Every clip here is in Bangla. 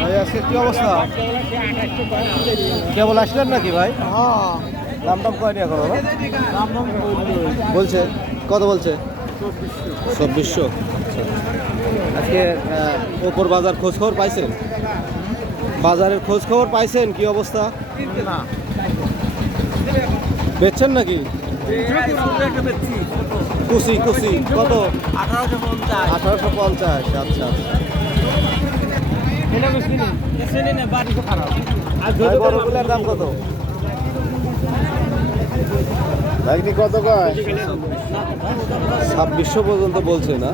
ভাই আজকে কি অবস্থা? কেবল আসলেন নাকি ভাই? দাম দাম কয়নি এখনও? বলছে কত বলছে? চব্বিশশো। আজকে ওপর বাজার খোঁজ খবর পাইছেন? বাজারের খোঁজ খবর পাইছেন? কি অবস্থা? বেচছেন নাকি? কুসি কুসি কত? আঠারোশো পঞ্চাশ। আঠারোশো পঞ্চাশ আচ্ছা আচ্ছা। দাম কত? ভাগ্নি কত কয়? ছাব্বিশশো পর্যন্ত বলছে না।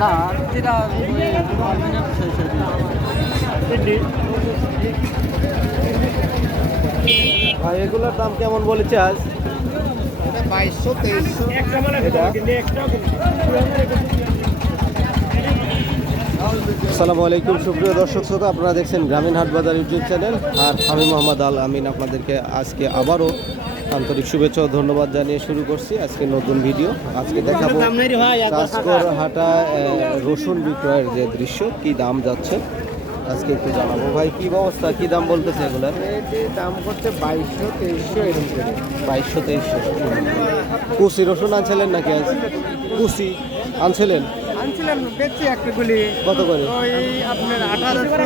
না ভাই এগুলোর দাম কেমন বলেছে আজ? বাইশশো তেইশশো আসসালামু আলাইকুম সুপ্রিয় দর্শক শ্রোতা আপনারা দেখছেন গ্রামীণ হাট বাজার ইউটিউব চ্যানেল। আর আমি মোহাম্মদ আল আমিন আপনাদেরকে আজকে আবারও আন্তরিক শুভেচ্ছা ও ধন্যবাদ জানিয়ে শুরু করছি আজকে নতুন ভিডিও। আজকে দেখাবো কাজকর হাটা আহ, রসুন বিক্রয়ের যে দৃশ্য কি দাম যাচ্ছে। আজকে একটু জানাব। ভাই কি অবস্থা? কি দাম বলতেছে এগুলার? দাম করছে বাইশশো তেইশশো এরকম করে। বাইশশো তেইশশো। কুসি রসুন আনছিলেন নাকি আজ? কুসি আনছিলেন? আনছিলাম বেচছি একটা গুলি। কত করে? ওই আপনার আঠারোশো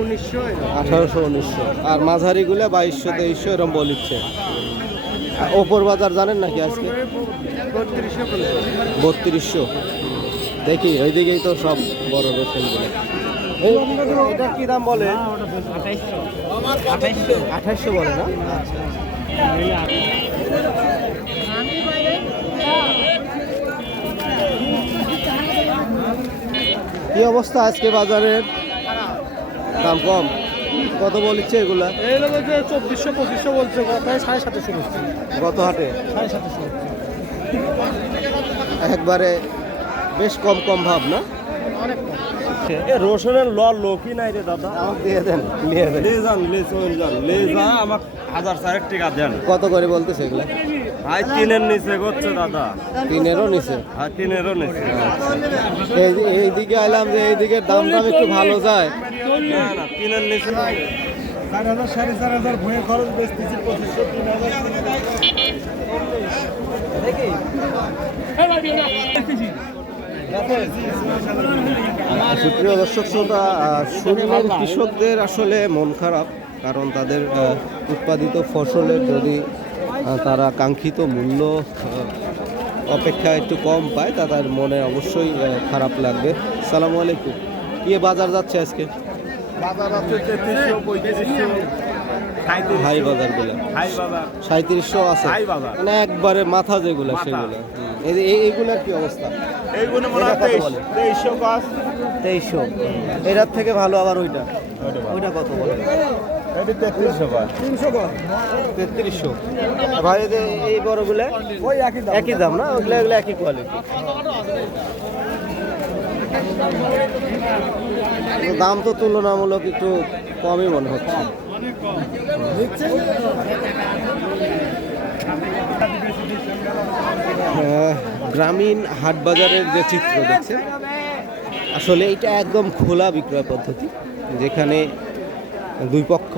উনিশশো আঠারোশো উনিশশো। আর মাঝারিগুলো বাইশশো তেইশশো এরকম বলিচ্ছে ওপর বাজার জানেন নাকি আজকে? বত্রিশশো বত্রিশশো। দেখি ওইদিকেই তো সব বড় রসুনগুলো। এটা কি দাম বলে? আঠাশশো বলে না? আচ্ছা কি অবস্থা আজকে বাজারের? দাম কম। কত বলছে এগুলা? এই লোক চব্বিশশো পঁচিশশো বলছে তাই সাড়ে সাতশো বলছে। গত হাটে? সাড়ে সাতশো একবারে বেশ কম কম ভাব না? এ রসুনের ল লোকই নাই রে দাদা। আমাকে দিয়ে দেন নিয়ে দেন লে যান লে চল যান। লে যা আমার হাজার চারেক টাকা দেন। কত করে বলতেছে এগুলা? ভাই তিনের নিচে করছে দাদা। তিনেরও নিচে? আর তিনেরও নিচে। এই এইদিকে আইলাম যে এইদিকের দাম দাম একটু ভালো যায়। না না তিনের নিচে চার হাজার সাড়ে চার হাজার ভুঁয়ে খরচ বেচতেছি পঁচিশশো তিন হাজার। সুপ্রিয় দর্শক শ্রোতা শুনলেন কৃষকদের আসলে মন খারাপ কারণ তাদের উৎপাদিত ফসলের যদি তারা কাঙ্ক্ষিত মূল্য অপেক্ষা একটু কম পায় তা তার মনে অবশ্যই খারাপ লাগবে। সালামু আলাইকুম। কি বাজার যাচ্ছে আজকে? হাই বাজারগুলো সাঁত্রিশশো আছে। মানে একবারে মাথা যেগুলো সেগুলো। এইগুলার কি অবস্থা? এইগুলো মনে হয়? তেইশশো গাছ তেইশশো। এটার থেকে ভালো আবার ওইটা? ওইটা কত বলে? তেত্রিশশো ভাই এই যে বড়গুলো ওই একই দাম। একই দাম না? ওগুলো এগুলো একই কোয়ালিটি দাম তো তুলনামূলক একটু কমই মনে হচ্ছে। গ্রামীণ হাট বাজারের যে চিত্র দেখছেন আসলে এটা একদম খোলা বিক্রয় পদ্ধতি যেখানে দুই পক্ষ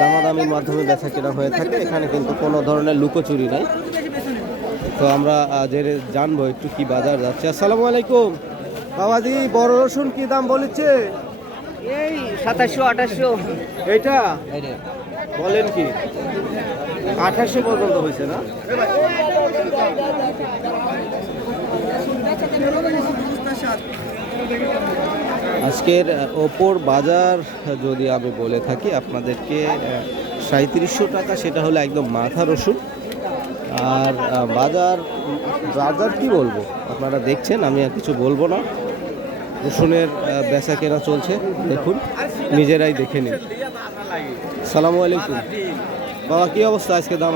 দামাদামির মাধ্যমে বেচা কেনা হয়ে থাকে এখানে কিন্তু কোনো ধরনের লুকোচুরি নাই। তো আমরা জেনে জানব একটু কি বাজার যাচ্ছে। আসসালামু আলাইকুম। বাবাজি বড় রসুন কি দাম বলেছে? এই সাতাশশো আঠাশশো। এইটা? বলেন কি। আঠাশশো পর্যন্ত হয়েছে না? আজকের ওপর বাজার, যদি আমি বলে থাকি, আপনাদেরকে সাঁত্রিশশো টাকা, সেটা হলো একদম মাথা রসুন। আর বাজার বাজার কি বলব? আপনারা দেখছেন, আমি আর কিছু বলব না। রসুনের বেচা কেনা চলছে, দেখুন, নিজেরাই দেখে নিন। সালামু আলাইকুম। বাবা, কি অবস্থা আজকে দাম?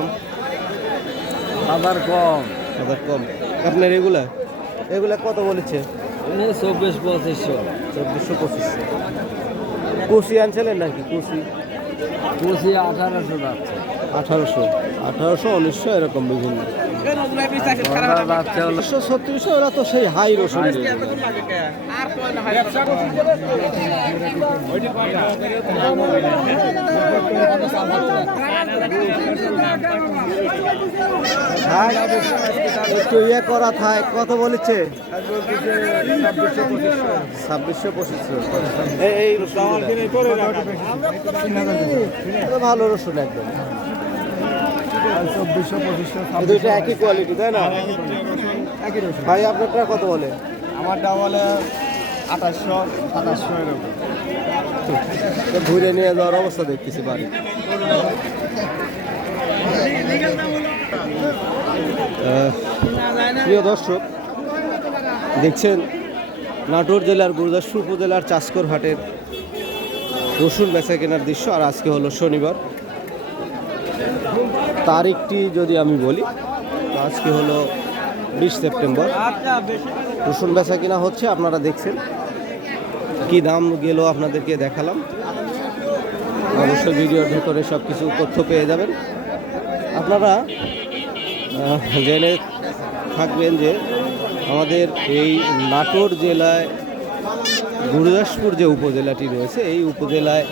আবার কম। বাজার কম। আপনার এগুলা? এগুলা কত বলেছে? চব্বিশ পঁচিশশো। চব্বিশশো পঁচিশশো। কুসি আনছিলেন নাকি? কুসি পঁচিশ আঠারোশো যাচ্ছে। আঠারোশো। আঠারোশো উনিশশো এরকম বিভিন্ন। ছত্রিশশো ওরা তো সেই হাই রসুন। একটু ইয়ে করা থাক কত বলেছে। ছাব্বিশশো পঁচিশশো। ভালো রসুন একদম। দুইটা একই কোয়ালিটি তাই না? ভাই আপনারটা কত বলে? আমারটা বলে আঠাশশো সাতাশশো এরকম। ঘুরে নিয়ে যাওয়ার অবস্থা দেখতেছি বাড়ি। প্রিয় দর্শক, দেখছেন নাটোর জেলার গুরুদাসপুর উপজেলার চাষকর হাটের রসুন বেচা কেনার দৃশ্য, আর আজকে হলো শনিবার। তারিখটি যদি আমি বলি আজকে হলো বিশ সেপ্টেম্বর। রসুন বেচা কেনা হচ্ছে, আপনারা দেখছেন। কি দাম গেল আপনাদেরকে দেখালাম। অবশ্যই ভিডিওর ভেতরে সব কিছু তথ্য পেয়ে যাবেন। আপনারা জেনে থাকবেন যে আমাদের এই নাটোর জেলায়, গুরুদাসপুর যে উপজেলাটি রয়েছে, এই উপজেলায়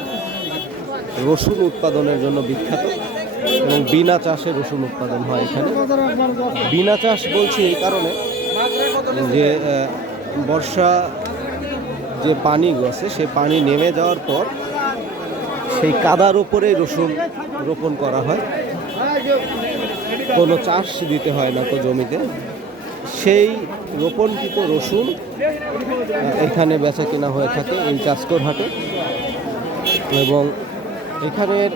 রসুন উৎপাদনের জন্য বিখ্যাত এবং বিনা চাষে রসুন উৎপাদন হয় এখানে। বিনা চাষ বলছি এই কারণে যে বর্ষা যে পানি গেছে, সে পানি নেমে যাওয়ার পর সেই কাদার উপরেই রসুন রোপণ করা হয়। কোনো চাষ দিতে হয় না তো জমিতে। সেই রোপণকৃত রসুন এখানে বেচা কেনা হয়ে থাকে এই চাষকর হাটে। এবং এখানের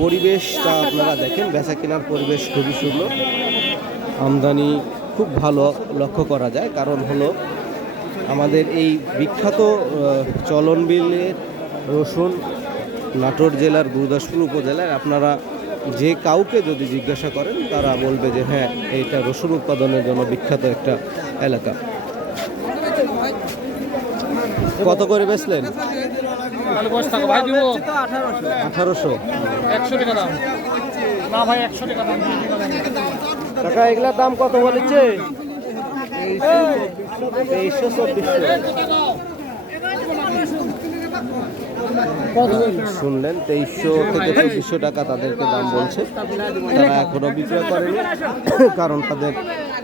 পরিবেশটা আপনারা দেখেন, বেচা কেনার পরিবেশ খুবই সুন্দর। আমদানি খুব ভালো, লক্ষ্য করা যায়। কারণ হলো, আমাদের এই বিখ্যাত চলনবিলের রসুন নাটোর জেলার গুরুদাসপুর উপজেলায় আপনারা যে কাউকে যদি জিজ্ঞাসা করেন তারা বলবে যে হ্যাঁ এইটা রসুন উৎপাদনের জন্য বিখ্যাত একটা এলাকা কত করে বেচলেন আঠারোশো টাকা এগুলার দাম কত বলেছে তেইশশো চব্বিশশো শুনলেন, তেইশশো থেকে চব্বিশশো টাকা তাদেরকে দাম বলছে। তারা এখনও বিক্রয় করেনি, কারণ তাদের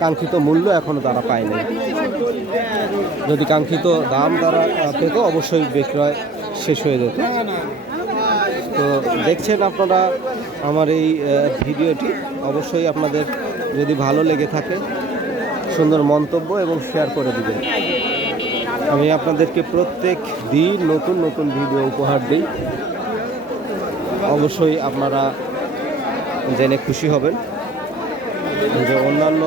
কাঙ্ক্ষিত মূল্য এখনও তারা পায়নি যদি কাঙ্ক্ষিত দাম তারা পেত, অবশ্যই বিক্রয় শেষ হয়ে যেত। তো দেখছেন আপনারা আমার এই ভিডিওটি। অবশ্যই আপনাদের যদি ভালো লেগে থাকে, সুন্দর মন্তব্য এবং শেয়ার করে দিবেন। আমি আপনাদেরকে প্রত্যেক দিন নতুন নতুন ভিডিও উপহার দিই। অবশ্যই আপনারা জেনে খুশি হবেন যে অন্যান্য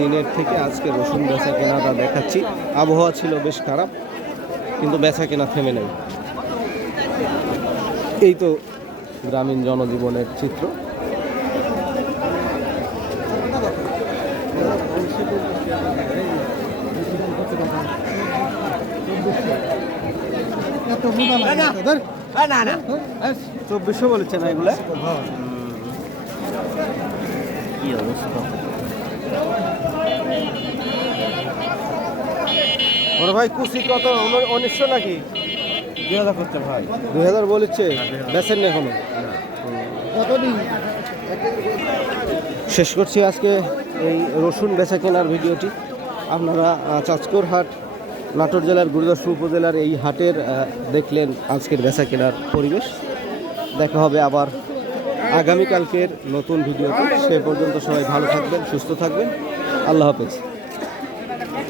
দিনের থেকে আজকে রসুন বেচা কেনাটা দেখাচ্ছি। আবহাওয়া ছিল বেশ খারাপ, কিন্তু বেচা কেনা থেমে নেই। এই তো গ্রামীণ জনজীবনের চিত্র। চব্বিশশো বলেছে না এগুলা? কি অবস্থা? ওরে ভাই কুচি কত? উন- উনিশশো নাকি? দুই হাজার করছে ভাই। দুই হাজার বলেছে বেচেন না এখনও। শেষ করছি আজকে এই রসুন বেচা কেনার ভিডিওটি। আপনারা চাঁচকর হাট নাটোর জেলার গুরুদাসপুর উপজেলার এই হাটের দেখলেন আজকের বেচা কেনার পরিবেশ। দেখা হবে আবার আগামীকালকের নতুন ভিডিওতে। সে পর্যন্ত সবাই ভালো থাকবেন, সুস্থ থাকবেন। আল্লাহ হাফেজ।